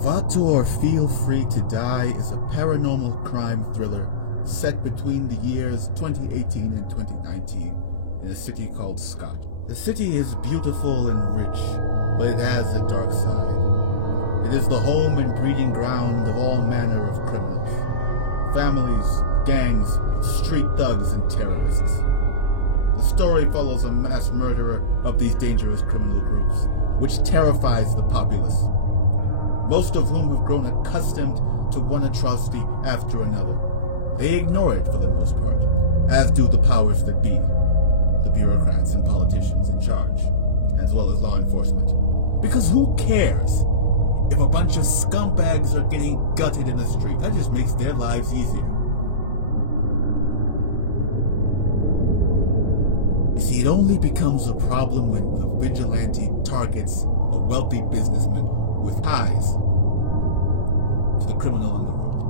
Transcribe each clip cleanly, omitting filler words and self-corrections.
Vator Feel Free to Die is a paranormal crime thriller set between the years 2018 and 2019 in a city called Scott. The city is beautiful and rich, but it has a dark side. It is the home and breeding ground of all manner of criminals. Families, gangs, street thugs, and terrorists. The story follows a mass murderer of these dangerous criminal groups, which terrifies the populace, most of whom have grown accustomed to one atrocity after another. They ignore it for the most part, as do the powers that be, the bureaucrats and politicians in charge, as well as law enforcement. Because who cares if a bunch of scumbags are getting gutted in the street? That just makes their lives easier. You see, it only becomes a problem when the vigilante targets a wealthy businessman with ties to the criminal underworld.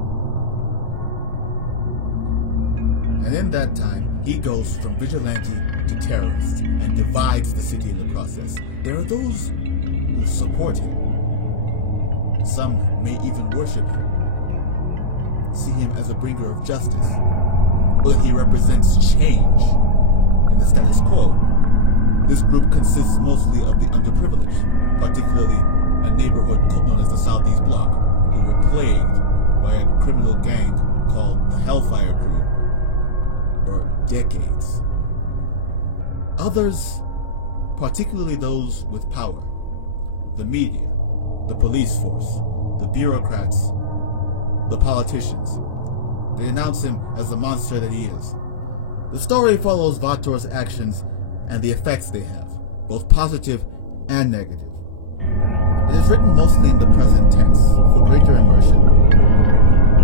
And in that time, he goes from vigilante to terrorist and divides the city in the process. There are those who support him. Some may even worship him, see him as a bringer of justice, but he represents change in the status quo. This group consists mostly of the underprivileged, particularly a neighborhood known as the Southeast Block, who were plagued by a criminal gang called the Hellfire Crew for decades. Others, particularly those with power, the media, the police force, the bureaucrats, the politicians, they denounce him as the monster that he is. The story follows Vator's actions and the effects they have, both positive and negative. It is written mostly in the present tense for greater immersion,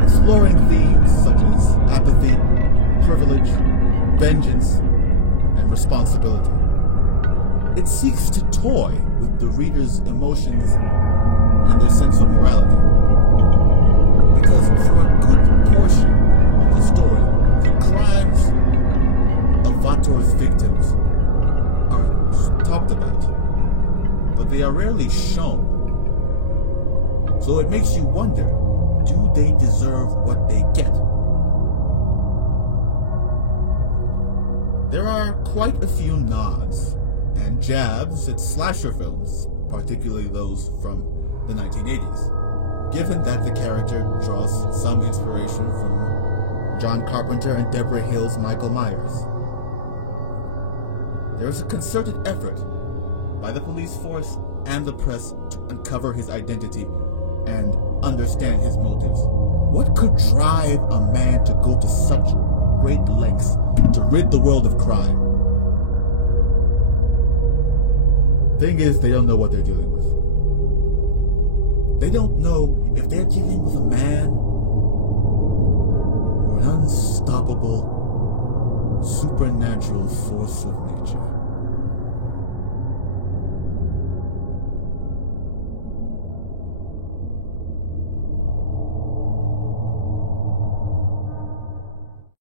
exploring themes such as apathy, privilege, vengeance, and responsibility. It seeks to toy with the reader's emotions and their sense of morality. Because for a good portion of the story, the crimes of Vator's victims are talked about, but they are rarely shown. So it makes you wonder, do they deserve what they get? There are quite a few nods and jabs at slasher films, particularly those from the 1980s, given that the character draws some inspiration from John Carpenter and Deborah Hill's Michael Myers. There is a concerted effort by the police force and the press to uncover his identity and understand his motives. What could drive a man to go to such great lengths to rid the world of crime? Thing is, they don't know what they're dealing with. They don't know if they're dealing with a man or an unstoppable, supernatural force of nature.